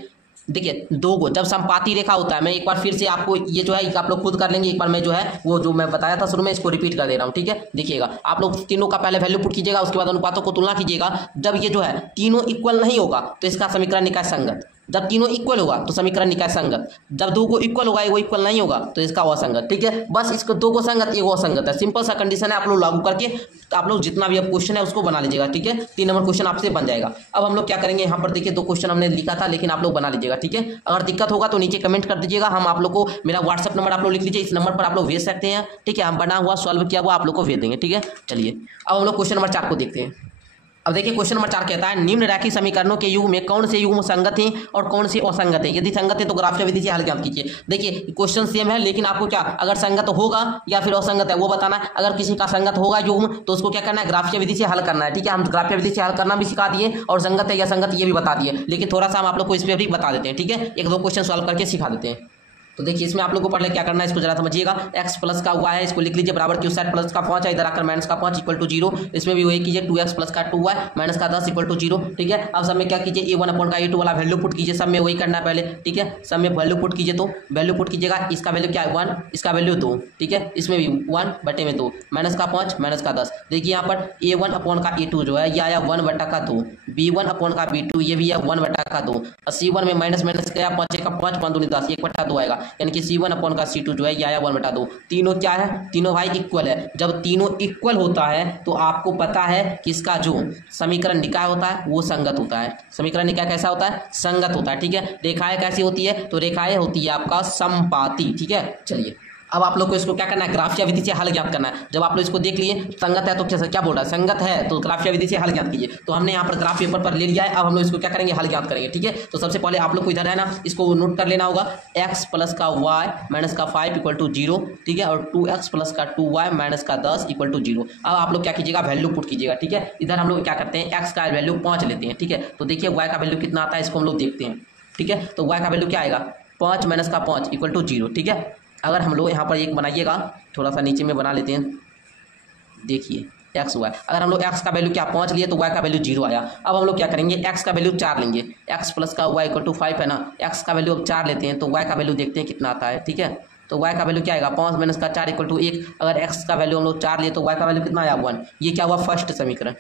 देखिए दो को जब संपाती रेखा होता है, मैं एक बार फिर से आपको ये जो है आप लोग खुद कर लेंगे, एक बार मैं जो है वो जो मैं बताया था शुरू में इसको रिपीट कर दे रहा हूँ, ठीक है। देखिएगा आप लोग तीनों का पहले वैल्यू पुट कीजिएगा, उसके बाद अनुपातों को तुलना कीजिएगा। जब ये जो है तीनों इक्वल नहीं होगा तो इसका समीकरण निकाय संगत। जब तीनों इक्वल होगा तो समीकरण निकाय संगत। जब दो को इक्वल होगा वो इक्वल नहीं होगा तो इसका असंगत, ठीक है। बस इसको दो को संगत एक असंगत है, सिंपल सा कंडीशन है। आप लोग लागू करके आप लोग जितना भी अब क्वेश्चन है उसको बना लीजिएगा, ठीक है। 3 नंबर क्वेश्चन आपसे बन जाएगा। अब हम लोग क्या करेंगे, यहाँ पर देखिए 2 क्वेश्चन हमने लिखा था लेकिन आप लोग बना लीजिएगा, ठीक है। अगर दिक्कत होगा तो नीचे कमेंट कर दीजिएगा, हम आप लोग को मेरा व्हाट्सएप नंबर आप लोग लिख लीजिए, इस नंबर पर आप लोग भेज सकते हैं, ठीक है। हम बना हुआ सॉल्व किया हुआ आप लोग को भेज देंगे, ठीक है। चलिए अब हम लोग क्वेश्चन नंबर 4 को देखते हैं। अब देखिए क्वेश्चन नंबर 4 कहता है निम्न रैखिक समीकरणों के युग्म में कौन से युग्म संगत हैं और कौन से असंगत है। यदि संगत है तो ग्राफीय विधि से हल ज्ञात कीजिए। देखिए क्वेश्चन सेम है लेकिन आपको क्या अगर संगत होगा या फिर असंगत है वो बताना है। अगर किसी का संगत होगा युग्म तो उसको क्या करना है, ग्राफीय विधि से हल करना है, ठीक है। हम ग्राफीय विधि से हल करना भी सिखा दिए और संगत है या संगत ये भी बता दिए, लेकिन थोड़ा सा हम आप लोग को इस पर भी बता देते हैं, ठीक है। 1-2 क्वेश्चन सॉल्व करके सिखा देते हैं। तो देखिए इसमें आप लोगों को पहले क्या करना है इसको जरा समझिएगा। x प्लस का y है, इसको लिख लीजिए बराबर क्यू साइड प्लस का 5 है, इधर आकर माइनस का 5 = 0। इसमें भी वही कीजिए 2x प्लस का 2y माइनस का 10 = 0, ठीक है। अब सब में क्या कीजिए A1/A2 वाला वैल्यू पुट कीजिए, सब में वही करना है पहले, ठीक है। सब में वैल्यू पुट कीजिए, तो वैल्यू पुट कीजिएगा, इसका वैल्यू क्या है 1, इसका वैल्यू 2, ठीक है। इसमें भी 1/2 माइनस का 5 माइनस का 10। देखिए यहाँ पर A1/A2 जो है ये आया 1/2, B1/B2 ये भी है 1/2 और C1 में माइनस माइनस गया 5 का 5 5 दूनी 10 1/2 आएगा, यानी कि C1/C2 जो है ये आया 1/2। तीनों क्या है, तीनों भाई इक्वल है। जब तीनों इक्वल होता है तो आपको पता है कि इसका जो समीकरण निकाय होता है वो संगत होता है। समीकरण निकाय कैसा होता है, संगत होता है, ठीक है। रेखाएं कैसी होती है, तो रेखाएं होती है आपका समपाती, ठीक है। चलिए अब आप लोग को इसको क्या करना है, ग्राफिया विधि से हल ज्ञात करना है। जब आप लोग इसको देख लिए संगत है तो क्या बोल रहा है, संगत है तो ग्राफिया विधि से हल ज्ञात कीजिए। तो हमने यहाँ पर ग्राफ पेपर पर ले लिया है, अब हम लोग इसको क्या करेंगे, हल ज्ञात करेंगे। ठीक है, तो सबसे पहले आप लोग को इधर है ना, इसको नोट कर लेना होगा, x प्लस का y माइनस का 5 इक्वल टू 0। ठीक है, और 2x प्लस का 2y माइनस का 10 इक्वल टू 0। अब आप लोग क्या कीजिएगा, वैल्यू पुट कीजिएगा। ठीक है, इधर हम लोग क्या करते हैं, x का वैल्यू 5 लेते हैं। ठीक है, तो देखिए y का वैल्यू कितना आता है, इसको हम लोग देखते हैं। ठीक है, तो y का वैल्यू क्या आएगा, 5 माइनस का 5 इक्वल टू 0। ठीक है, अगर हम लोग यहाँ पर एक बनाइएगा, थोड़ा सा नीचे में बना लेते हैं, देखिए एक्स वाई, अगर हम लोग एक्स का वैल्यू क्या 5 लिए तो वाई का वैल्यू 0 आया। अब हम लोग क्या करेंगे, एक्स का वैल्यू 4 लेंगे, एक्स प्लस का वाई इक्वल टू 5 है ना, एक्स का वैल्यू अब 4 लेते हैं तो वाई का वैल्यू देखते हैं कितना आता है। ठीक है, तो y का वैल्यू क्या आएगा, 5 माइनस का 4 इक्वल टू 1। अगर x का वैल्यू हम लोग 4 लिए तो y का वैल्यू कितना आया, 1। ये क्या हुआ, फर्स्ट समीकरण,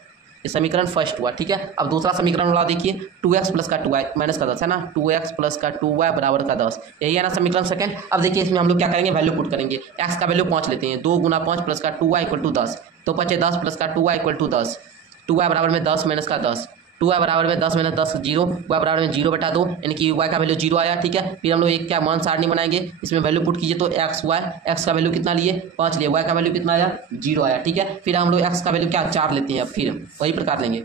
ये समीकरण फर्स्ट हुआ। ठीक है, अब दूसरा समीकरण वाला देखिए, 2x प्लस का 2y माइनस का 10 है ना, 2x प्लस का 2y बराबर का 10, यही है ना समीकरण सेकंड। अब देखिए इसमें हम लोग क्या करेंगे, वैल्यू पुट करेंगे। x का वैल्यू 5 लेते हैं, 2 गुना 5 प्लस का 2y इक्वल टू 10, तो बचे 10 प्लस का 2y इक्वल टू 10, 2y बराबर में 10 माइनस का 10, 2y बराबर में 10 माइनस 10 0, y बराबर में 0 बटा 2, यानी कि y का वैल्यू 0 आया। ठीक है, फिर हम लोग एक क्या मान सारणी बनाएंगे, इसमें वैल्यू पुट कीजिए, तो x का वैल्यू कितना लिए, 5 लिए, y का वैल्यू कितना आया, 0 आया। ठीक है, फिर हम लोग x का वैल्यू क्या 4 लेते हैं, फिर वही प्रकार लेंगे।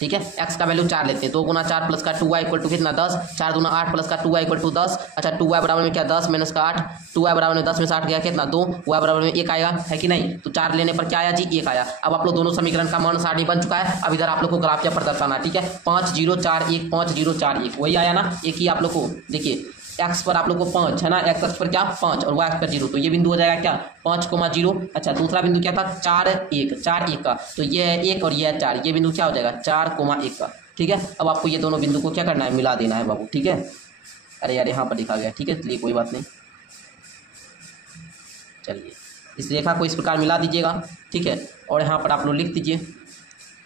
ठीक है, x का वैल्यू 4 लेते हैं, 2 गुना 4 प्लस का 2y इक्वल टू कितना 10, 4 गुना 8 प्लस का 2y इक्वल टू 10। अच्छा, 2y बराबर में क्या 10 माइनस का 8, 2y बराबर में 10 में से 8 गया कितना 2, y बराबर में 1 आएगा, है कि नहीं। तो 4 लेने पर क्या आया जी, 1 आया। अब आप लोग दोनों समीकरण का मान सारणी बन चुका है। अब इधर आप लोग को ग्राफिया पर दर्शाना है। ठीक है, 5 0 4 1 5 0 4 1, वही आया ना, एक ही आप लोग को देखिए, एक्स पर आप लोग को 5 है ना, एक्स अक्ष पर क्या 5 और वाई अक्ष पर 0, तो ये बिंदु हो जाएगा क्या 5,0। अच्छा, दूसरा बिंदु क्या था 4 1 का, तो ये है 1 और ये है 4, ये बिंदु क्या हो जाएगा 4,1 का। ठीक है, अब आपको ये दोनों बिंदु को क्या करना है, मिला देना है बाबू। ठीक है, अरे यार यहाँ पर लिखा गया, ठीक है, इसलिए कोई बात नहीं, चलिए इस रेखा को इस प्रकार मिला दीजिएगा। ठीक है, और यहाँ पर आप लोग लिख दीजिए।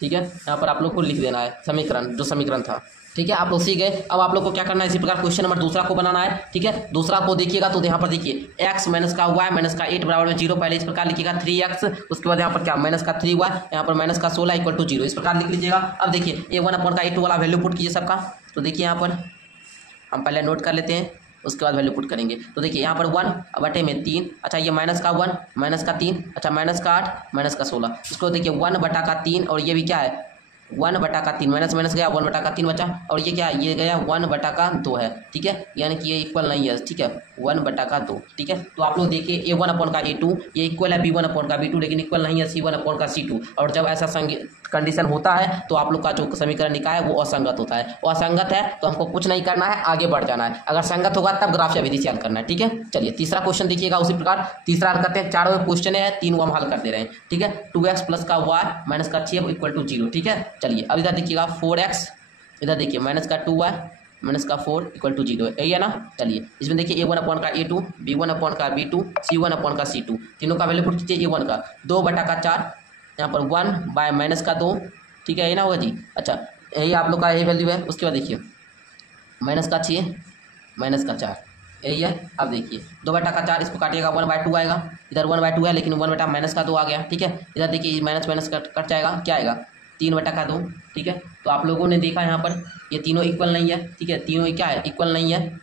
ठीक है, यहाँ पर आप लोग को लिख देना है समीकरण, जो समीकरण था। ठीक है, आप लोग सीख गए। अब आप लोग को क्या करना है, इसी प्रकार क्वेश्चन नंबर दूसरा को बनाना है। ठीक है, दूसरा को देखिएगा तो यहाँ पर देखिए x माइनस का y माइनस का 8 बराबर में 0, पहले इस प्रकार लिखिएगा 3x, उसके बाद यहाँ पर क्या माइनस का 3y, यहाँ पर माइनस का 16 इक्वल टू 0, इस प्रकार लिख लीजिएगा। अब देखिए a1 अपॉन का a2 वाला वैल्यू पुट कीजिए सबका। तो देखिए यहाँ पर हम पहले नोट कर लेते हैं, उसके बाद वैल्यू पुट करेंगे। तो देखिए यहाँ पर 1 बटे में 3, अच्छा ये माइनस का 1 माइनस का 3, अच्छा माइनस का 8 माइनस का 16, इसको देखिए 1 बटा का 3, और ये भी क्या है 1 बटा का 3, माइनस माइनस गया 1 बटा का 3 बचा, और ये क्या है, ये गया 1 बटा का 2 है। ठीक है, यानी कि ये इक्वल नहीं है। ठीक है, 1 बटा का 2। ठीक है, तो आप लोग देखिए a1 अपॉन का a2 ये इक्वल है b1 अपॉन का b2, लेकिन इक्वल नहीं है c1 अपॉन का c2। और जब ऐसा कंडीशन होता है तो आप लोग का जो समीकरण निकाय है वो असंगत होता है। वो असंगत है तो हमको कुछ नहीं करना है, आगे बढ़ जाना है। अगर संगत होगा तब ग्राफिया विधि से हल करना है। ठीक है, चलिए तीसरा क्वेश्चन देखिएगा, उसी प्रकार तीसरा हल करते हैं। 4 क्वेश्चन है, 3 हम हल कर दे रहे हैं। ठीक है, 2x प्लस का y माइनस का 6 इक्वल टू 0। ठीक है, चलिए अब इधर देखिएगा 4x, इधर देखिए माइनस का 2y माइनस का 4 इक्वल टू 0, यही है ना। चलिए इसमें देखिए a1 अपॉन का a2, b1 अपॉन का b2, c1 अपॉन का c2, तीनों का वैल्यू पुट कीजिए। a1 का 2 बटा का 4, यहाँ पर 1 बाय माइनस का 2। ठीक है, यही ना होगा जी। अच्छा, यही आप लोग का यही वैल्यू है। उसके बाद देखिए माइनस का 6 माइनस का 4, यही है। अब देखिए 2 बटा का 4, इसको काटिएगा 1/2 आएगा, इधर 1/2 है लेकिन 1 बटा माइनस का 2 आ गया। ठीक है, इधर देखिए माइनस माइनस कट जाएगा, क्या आएगा 3 बटा का 2। ठीक है, तो आप लोगों ने देखा यहाँ पर ये तीनों इक्वल नहीं है। ठीक है, तीनों क्या है, इक्वल नहीं है।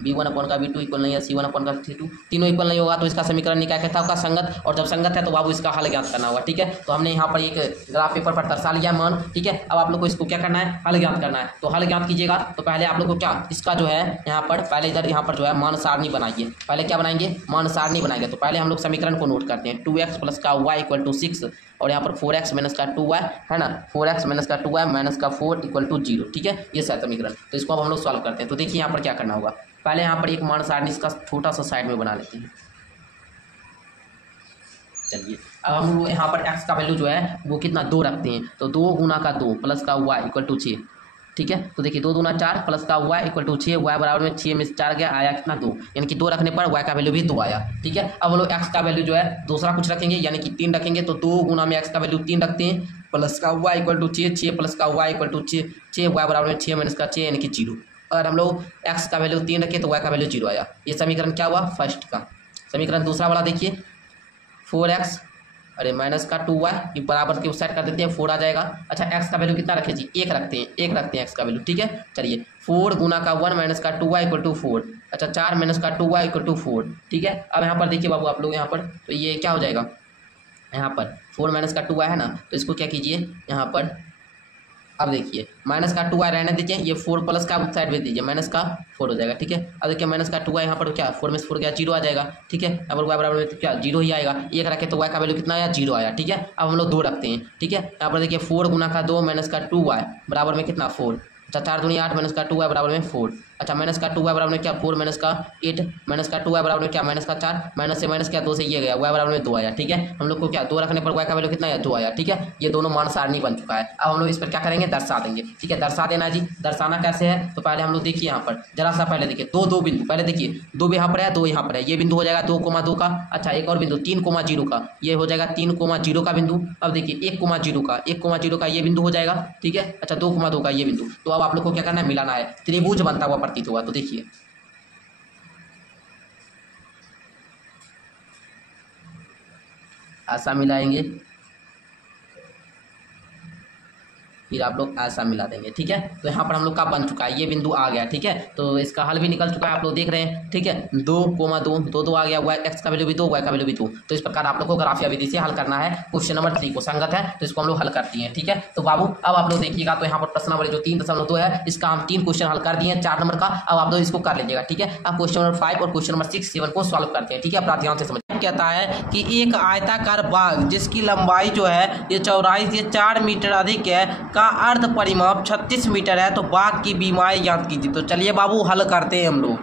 b1 अपॉन का b2 इक्वल नहीं है, c1 अपॉन का c2, तीनों इक्वल नहीं होगा तो इसका समीकरण निकाय कहता होगा संगत, और जब संगत है तो बाबू इसका हल ज्ञात करना होगा। ठीक है, तो हमने यहाँ पर एक ग्राफ पेपर पर दर्शा लिया मान। ठीक है, अब आप लोग को इसको क्या करना है, हल ज्ञात करना है। तो हल ज्ञात कीजिएगा तो पहले आप लोग को क्या इसका जो है यहाँ पर पहले इधर यहाँ पर जो है मान सारणी बनाइए। पहले क्या बनाएंगे, मान सारणी बनाएंगे। तो पहले हम लोग समीकरण को नोट करते हैं, 2x प्लस का y इक्वल टू 6, और यहाँ पर 4x माइनस का 2y है ना, 4x माइनस का 2y माइनस का 4 इक्वल टू 0। ठीक है, ये समीकरण। तो इसको अब हम लोग सॉल्व करते हैं। तो देखिए यहाँ पर क्या करना होगा, पहले यहाँ पर एक मान सारणी इसका छोटा सा साइड में बना लेते हैं। चलिए अब हम लोग यहाँ पर x का वैल्यू जो है वो कितना 2 रखते हैं, तो 2 गुना का 2 प्लस का y इक्वल टू 6। ठीक है, तो देखिए 2 दूना 4 प्लस का y इक्वल टू 6, y बराबर में 6 में 4 गया, आया कितना 2, यानी कि 2 रखने पर y का वैल्यू भी 2 आया। ठीक है, अब हम लोग x का वैल्यू जो है दूसरा कुछ रखेंगे, यानी कि 3 रखेंगे। तो 2 गुना में x का वैल्यू 3 रखते हैं, प्लस का y इक्वल टू 6, 6 प्लस का y इक्वल टू 6, 6 y बराबर में 6 माइनस का 6 यानी कि 0। अगर हम लोग x का वैल्यू 3 रखें तो y का वैल्यू 0 आया। ये समीकरण क्या हुआ, फर्स्ट का। समीकरण दूसरा वाला देखिए 4x अरे माइनस का 2y ये बराबर के उस साइड कर देते हैं, 4 आ जाएगा। अच्छा एक्स का वैल्यू कितना रखे जी, 1 रखते हैं, 1 रखते हैं एक्स का वैल्यू, ठीक है। चलिए 4 गुना का 1 माइनस का 2y इक्वल टू 4। अच्छा 4 माइनस का 2y इक्वल टू 4, ठीक है। अब यहाँ पर देखिए बाबू आप लोग यहाँ पर, तो ये क्या हो जाएगा, यहाँ पर 4 माइनस का 2y है ना, तो इसको क्या कीजिए यहाँ पर, अब देखिए माइनस का 2y रहने दीजिए, ये 4 प्लस का उस साइड भेज दीजिए, माइनस का 4 हो जाएगा, ठीक है। अब देखिए माइनस का 2y यहाँ पर क्या 4 में से 4 गया 0 आ जाएगा, ठीक है। अब y बराबर में क्या 0 ही आएगा, 1 रखे तो y का वैल्यू कितना आया 0 आया, ठीक है। अब हम लोग 2 रखते हैं, ठीक है। यहाँ पर देखिए 4 गुना का 2 माइनस का 2y बराबर में कितना 4। अच्छा 4 दूनी 8 माइनस का 2y बराबर में 4। अच्छा माइनस का 2y बराबर में क्या 4 माइनस का 8 माइनस का 2y बराबर में क्या माइनस का 4 माइनस से माइनस क्या 2 से ये गया, y बराबर में 2 आया, ठीक है। हम लोग को क्या 2 रखने पर y का वैल्यू कितना आया 2 आया, ठीक है। ये दोनों मान सारणी बन चुका है। अब हम लोग इस पर क्या करेंगे, दर्शा देंगे, ठीक है। दर्शा देना जी, दर्शाना कैसे है, तो पहले हम लोग देखिए यहाँ पर जरा सा पहले देखिए दो बिंदु, पहले देखिए 2 यहाँ पर है 2 यहाँ पर है, ये बिंदु हो जाएगा 2,2 का। अच्छा एक और बिंदु 3,0 का, ये हो जाएगा 3,0 का बिंदु। अब देखिए 1,0 का 1,0 का ये बिंदु हो जाएगा, ठीक है। अच्छा 2,2 का ये बिंदु, तो अब आप लोग को क्या करना है, मिलाना है, त्रिभुज बनता हुआ प्रतीत हुआ। तो देखिए ऐसा मिलाएंगे, फिर आप लोग ऐसा मिला देंगे, ठीक है। तो यहाँ पर हम लोग का बन चुका है, ये बिंदु आ गया, ठीक है। तो इसका हल भी निकल चुका है, आप लोग देख रहे हैं, ठीक है। 2,2 आ गया, एक्स का वैल्यू भी 2 वाई का वैल्यू भी 2। तो इस प्रकार आप लोग को ग्राफिया विधि से हल करना है। क्वेश्चन नंबर 3 को संगत है तो इसको हम लोग हल करती हैं, ठीक है। तो बाबू अब आप लोग देखिएगा, तो यहाँ पर प्रश्न नंबर जो 3.2 है इसका हम 3 क्वेश्चन हल कर दिए हैं 4 नंबर का। अब आप लोग इसको कर लीजिएगा, ठीक है। अब क्वेश्चन नंबर 5 और क्वेश्चन नंबर 6, 7 को सॉल्व करते हैं, ठीक है। अपना ध्यान से समझ। कहता है कि एक आयताकार बाग जिसकी लंबाई जो है ये चौड़ाई से 4 मीटर अधिक है का अर्ध परिमाप 36 मीटर है, तो बाग की बीमारी ज्ञात कीजिए। तो चलिए बाबू हल करते हैं हम लोग।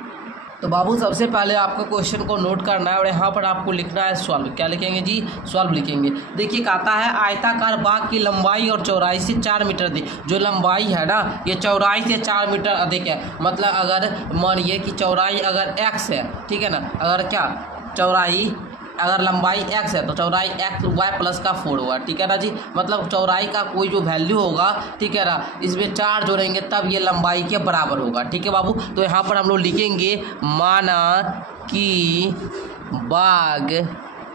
तो बाबू सबसे पहले आपको क्वेश्चन को नोट करना है और यहाँ पर आपको लिखना है सॉल्व। क्या लिखेंगे जी, सॉल्व लिखेंगे। देखिए कहता है आयताकार बाग की लंबाई और चौड़ाई से 4 मीटर अधिक, जो लंबाई है ना ये चौड़ाई से 4 मीटर अधिक है। मतलब अगर मानिए कि चौड़ाई अगर x है, ठीक है ना, अगर क्या चौड़ाई अगर लंबाई x है तो चौड़ाई x y प्लस का 4 होगा, ठीक है ना जी। मतलब चौड़ाई का कोई जो वैल्यू होगा, ठीक है ना, इसमें 4 जोड़ेंगे तब ये लंबाई के बराबर होगा, ठीक है बाबू। तो यहाँ पर हम लोग लिखेंगे माना कि बाग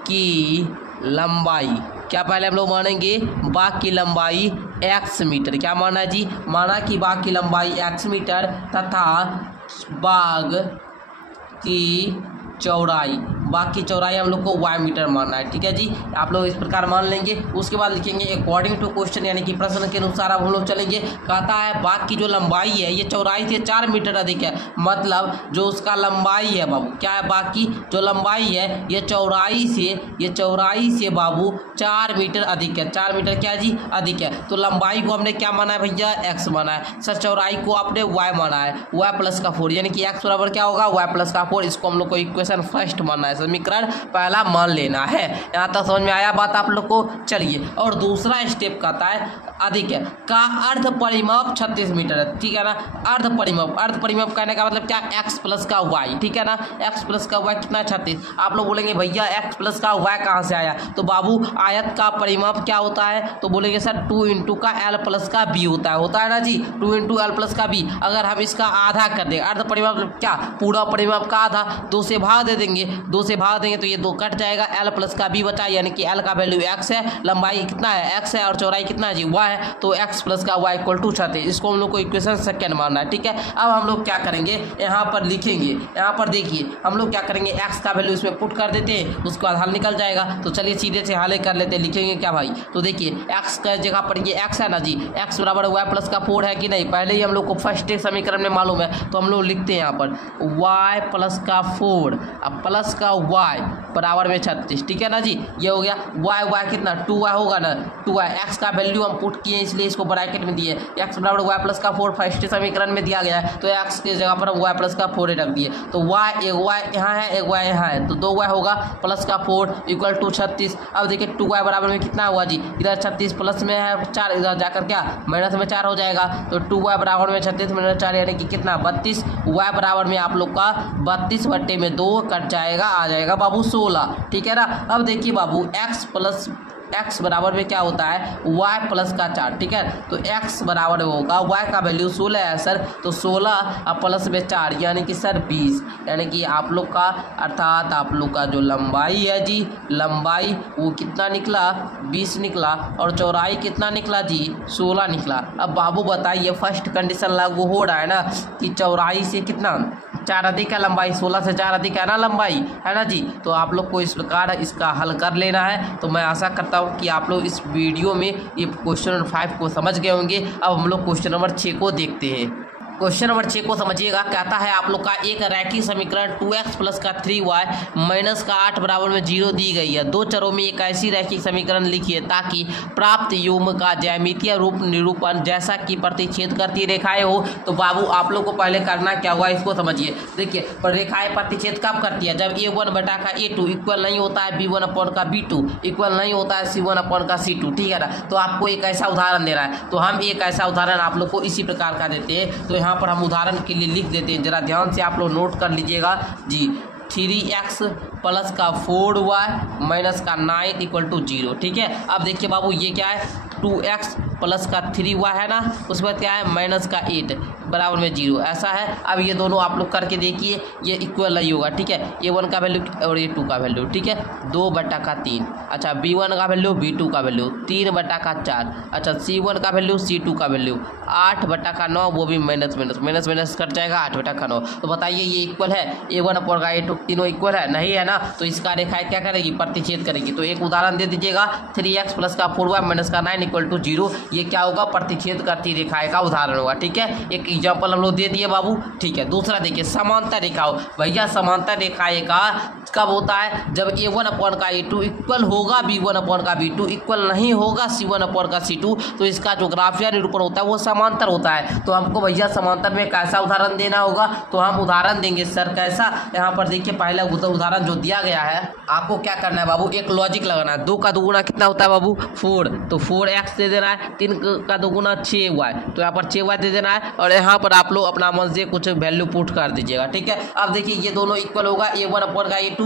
की लंबाई, क्या पहले हम लोग मानेंगे बाग की लंबाई x मीटर। क्या माना है जी, माना कि बाग की लंबाई x मीटर तथा बाग की चौड़ाई, बाग की चौड़ाई हम लोग को y मीटर मानना है, ठीक है जी। आप लोग इस प्रकार मान लेंगे। उसके बाद लिखेंगे अकॉर्डिंग टू क्वेश्चन, यानी कि प्रश्न के अनुसार अब हम लोग चलेंगे। कहता है बाग की जो लंबाई है ये चौड़ाई से 4 मीटर अधिक है, मतलब जो उसका लंबाई है बाबू, क्या है बाग की जो लंबाई है ये चौड़ाई से बाबू 4 मीटर अधिक है। 4 मीटर क्या जी अधिक है। तो लंबाई को हमने क्या माना है भैया, x माना है। सर चौड़ाई को आपने y माना है, y प्लस का 4, यानी कि x बराबर क्या होगा y प्लस का 4। इसको हम लोग को इक्वेशन फर्स्ट मानना है, समीकरण पहला मान लेना है। यहाँ तक समझ में आया बात आप लोग को। चलिए और दूसरा स्टेप कहता है अधिक है का अर्ध परिमाप 36 मीटर है, ठीक है ना। अर्ध परिमाप कहने का मतलब क्या, x प्लस का y, ठीक है ना। x प्लस का y कितना 36। आप लोग बोलेंगे भैया x प्लस का y कहाँ से आया, तो बाबू आयत का परिमाप क्या होता है, तो बोलेंगे सर 2 इंटू का l प्लस का b होता है ना जी, 2 इंटू l प्लस का b। अगर हम इसका आधा कर दें, अर्ध परिमाप क्या पूरा परिमाप का आधा, 2 से भाग दे देंगे, 2 से भाग देंगे तो ये 2 कट जाएगा, l प्लस का b बचा, यानी कि l का वैल्यू x है, लंबाई कितना है x है और चौड़ाई कितना है जी y है, तो x प्लस का y इक्वल टू 36। इसको हम लोग को इक्वेशन सेकंड मानना है, ठीक है। अब हम लोग क्या करेंगे, यहाँ पर लिखेंगे, यहाँ पर देखिए हम लोग क्या करेंगे x का वैल्यू इसमें पुट कर देते हैं, उसके बाद हल निकल जाएगा। तो चलिए सीधे से हल कर लेते हैं। लिखेंगे क्या भाई, तो देखिए x का जगह पर ये x है ना जी, x बराबर y प्लस का 4 है कि नहीं, पहले ही हम लोग को फर्स्ट समीकरण में मालूम है। तो हम लोग लिखते हैं यहाँ पर y प्लस का 4 अब प्लस का y बराबर में 36, ठीक है ना जी। ये हो गया y कितना 2y होगा ना, 2y x का वैल्यू हम पुट किए इसलिए इसको ब्रैकेट में दिए, x बराबर y प्लस का 4 फर्स्ट समीकरण में दिया गया है, तो x की जगह पर हम y प्लस का 4 रख दिए। तो एक y यहाँ है एक y यहाँ है, तो 2y होगा प्लस का 4 इक्वल टू 36। अब देखिए 2y बराबर में कितना हुआ जी, इधर 36 प्लस में है 4, इधर जाकर क्या माइनस में 4 हो जाएगा, तो 2y बराबर में 36 में 4 यानी कि कितना 32। y बराबर में आप लोग का 32 बट्टे में 2 कट जाएगा, आ जाएगा बाबू 16, ठीक है ना। अब देखिए बाबू x प्लस x बराबर में क्या होता है y प्लस का 4, ठीक है। तो x बराबर होगा y का वैल्यू 16 है सर, तो 16 प्लस में 4 यानी कि सर 20, यानी कि आप लोग का अर्थात आप लोग का जो लंबाई है जी, लंबाई वो कितना निकला 20 निकला, और चौड़ाई कितना निकला जी 16 निकला। अब बाबू बताइए फर्स्ट कंडीशन लागू हो रहा है ना कि चौड़ाई से कितना 4 अधिक है लंबाई, 16 से 4 अधिक है ना लंबाई, है ना जी। तो आप लोग को इस प्रकार इसका हल कर लेना है। तो मैं आशा करता हूँ कि आप लोग इस वीडियो में ये क्वेश्चन नंबर 5 को समझ गए होंगे। अब हम लोग क्वेश्चन नंबर 6 को देखते हैं। क्वेश्चन नंबर 6 को समझिएगा। कहता है आप लोग का एक रैखिक समीकरण 2x प्लस का 3y माइनस का 8 बराबर में 0 दी गई है। दो चरों में एक ऐसी रैखिक समीकरण लिखिए ताकि प्राप्त युग्म का ज्यामितीय रूप निरूपण जैसा कि प्रतिच्छेद करती रेखाएं हो। तो बाबू आप लोग को पहले करना क्या हुआ इसको समझिए। देखिए रेखाएं प्रतिच्छेद कब करती है, जब a1 बटा का a2 इक्वल नहीं होता है b1 अपॉन का b2 इक्वल नहीं होता है c1 अपॉन का c2, ठीक है ना। तो आपको एक ऐसा उदाहरण देना है, तो हम एक ऐसा उदाहरण आप लोग को इसी प्रकार का देते हैं। तो यहाँ पर हम उदाहरण के लिए लिख देते हैं, जरा ध्यान से आप लोग नोट कर लीजिएगा जी। 3x प्लस का 4y माइनस का 9 इक्वल टू 0, ठीक है। अब देखिए बाबू ये क्या है 2x प्लस का 3y है ना, उसमें क्या है माइनस का 8 बराबर में 0, ऐसा है। अब ये दोनों आप लोग करके देखिए ये इक्वल नहीं होगा, ठीक है। a1 का वैल्यू और a2 का वैल्यू, ठीक है 2 बटा का 3, अच्छा b1 का वैल्यू b2 का वैल्यू 3 बटा का 4, अच्छा c1 का वैल्यू c2 का वैल्यू 8 बटा का 9, वो भी minus minus minus minus cut जाएगा 8 बटा का 9। तो बताइए ये इक्वल है a1 अपॉन का a2 तीनों इक्वल है नहीं है ना। तो इसका रेखाएं क्या करेगी प्रतिच्छेद करेगी। तो एक उदाहरण दे दीजिएगा 3x प्लस का 4y माइनस का 9 इक्वल टू 0, ये क्या होगा प्रतिच्छेद करती रेखाएं का उदाहरण होगा, ठीक है। एक एग्जाम्पल हम लोग दे दिए बाबू, ठीक है। दूसरा देखिए समांतर रेखाओं, भैया समांतर रेखाएं का कब होता है जब a1 अपॉन का a2 इक्वल होगा b1 अपॉन का b2 इक्वल नहीं होगा c1 अपॉन का c2, तो इसका जो ग्राफिया निरूपण होता है वो समांतर होता है। तो हमको भैया समांतर में कैसा उदाहरण देना होगा, तो हम उदाहरण देंगे सर कैसा। यहाँ पर देखिए पहला उदाहरण जो दिया गया है, आपको क्या करना है बाबू एक लॉजिक लगाना है। 2 का दोगुना कितना होता है बाबू 4, तो 4x दे देना है, 3 का दोगुना 6y, तो यहाँ पर 6y दे देना है, और यहाँ पर आप लोग अपना मन से कुछ वैल्यू पुट कर दीजिएगा, ठीक है। अब देखिए ये दोनों इक्वल होगा a1 अपॉन का a2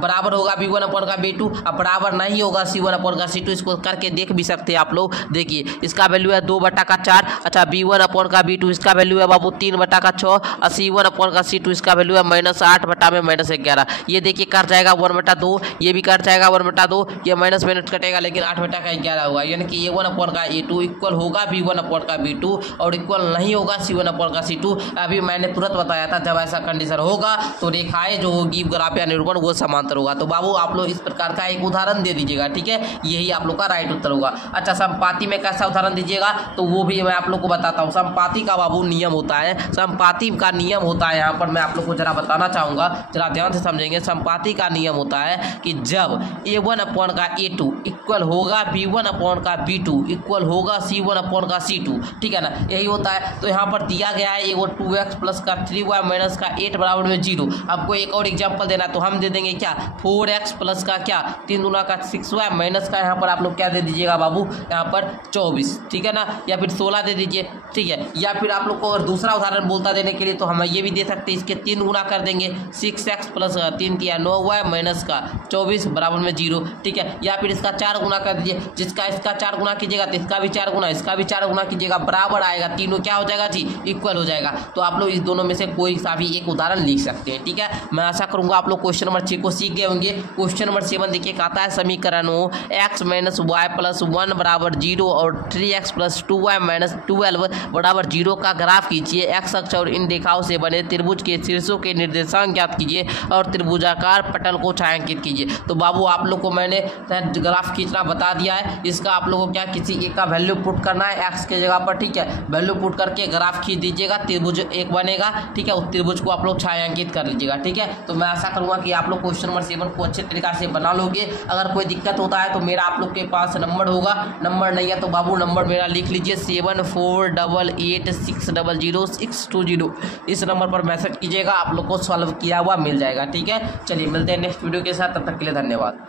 बराबर होगा b1 अपॉन का b2, अब बराबर नहीं होगा c1 अपॉन का c2। इसको करके देख भी सकते हैं आप लोग। देखिए इसका वैल्यू है 2 बटा का 4, अच्छा b1 अपॉन का b2 इसका वैल्यू है बाबू 3 बटा का 6, और c1 अपॉन का c2 इसका वैल्यू है माइनस 8 बटा में माइनस 11। ये देखिए कट जाएगा 1 बटा 2, ये भी कट जाएगा 1 बटा 2, ये माइनस माइनस कटेगा लेकिन 8 बटा का 11 होगा, यानी कि a1 अपॉन का a2 इक्वल होगा b1 अपॉन का b2 और इक्वल नहीं होगा c1 अपॉन का c2। अभी मैंने तुरंत बताया था जब ऐसा कंडीशन होगा तो रेखाएं जो होगी ग्राफिया निरूपण वो समांतर होगा। तो बाबू आप लोग इस प्रकार का एक उदाहरण दे दीजिएगा, ठीक है, यही आप लोग का राइट उत्तर होगा। अच्छा संपाति में कैसा उदाहरण दीजिएगा, तो वो भी मैं आप लोग को बताता हूँ। संपाति का बाबू नियम होता है, संपाति का नियम होता है, यहाँ पर मैं आप लोग को जरा बताना चाहूँगा, जरा ध्यान से समझेंगे। संपाति का नियम होता है कि जब a1 अपॉन का a2 इक्वल होगा b1 अपॉन का b2 इक्वल होगा c1 अपॉन का c2, ठीक है ना, यही होता है। तो यहाँ पर दिया गया है एगो 2x प्लस का 3y माइनस का 8 बराबर में 0। आपको एक और एग्जाम्पल देना है तो हम दे देंगे क्या 4x प्लस का क्या 3 दूना का 6y माइनस का यहाँ पर आप लोग क्या दे दीजिएगा बाबू यहाँ पर 24, ठीक है ना, या फिर 16 दे दीजिए, ठीक है। या फिर आप लोग को और दूसरा उदाहरण बोलता देने के लिए तो हम ये भी दे सकते हैं, इसके 3 गुना कर देंगे 6x प्लस 3 तिया 9y माइनस का 24 बराबर में 0, ठीक है। या फिर इसका 4 गुना कर दीजिए, जिसका इसका 4 गुना कीजिएगा तो इसका भी 4 गुना, इसका भी 4 गुना कीजिएगा, बराबर आएगा, तीनों क्या हो जाएगा जी इक्वल हो जाएगा। तो आप लोग इस दोनों में से कोई सा भी एक उदाहरण लिख सकते हैं, ठीक है। मैं आशा करूंगा आप लोग क्वेश्चन नंबर 6 को सीख गए होंगे। क्वेश्चन नंबर 7 देखिए कहता है समीकरण हो x माइनस वाई प्लस 1 बराबर 0 और 3x प्लस 2y माइनस 12 बराबर 0 का ग्राफ कीजिए। एक्स अक्ष और इन रेखाओं से बने त्रिभुज के शीर्षों के निर्देशांक ज्ञात कीजिए और त्रिभुजाकार पटल को छायांकित कीजिए। तो बाबू आप लोग को मैंने ग्राफ खींचना बता दिया है, इसका आप लोगों को क्या किसी एक का वैल्यू पुट करना है एक्स के जगह पर, ठीक है। वैल्यू पुट करके ग्राफ खींच दीजिएगा, त्रिभुज एक बनेगा, ठीक है। उस त्रिभुज को आप लोग छायांकित कर लीजिएगा, ठीक है। तो मैं आशा करूंगा कि आप लोग क्वेश्चन नंबर 7 को अच्छे तरीका से बना लोगे। अगर कोई दिक्कत होता है तो मेरा आप लोग के पास नंबर होगा, नंबर नहीं है तो बाबू नंबर मेरा लिख लीजिए 7488600620। इस नंबर पर मैसेज कीजिएगा, आप लोग को सॉल्व किया हुआ मिल जाएगा, ठीक है। चलिए मिलते हैं नेक्स्ट वीडियो के साथ, तब तक के लिए धन्यवाद।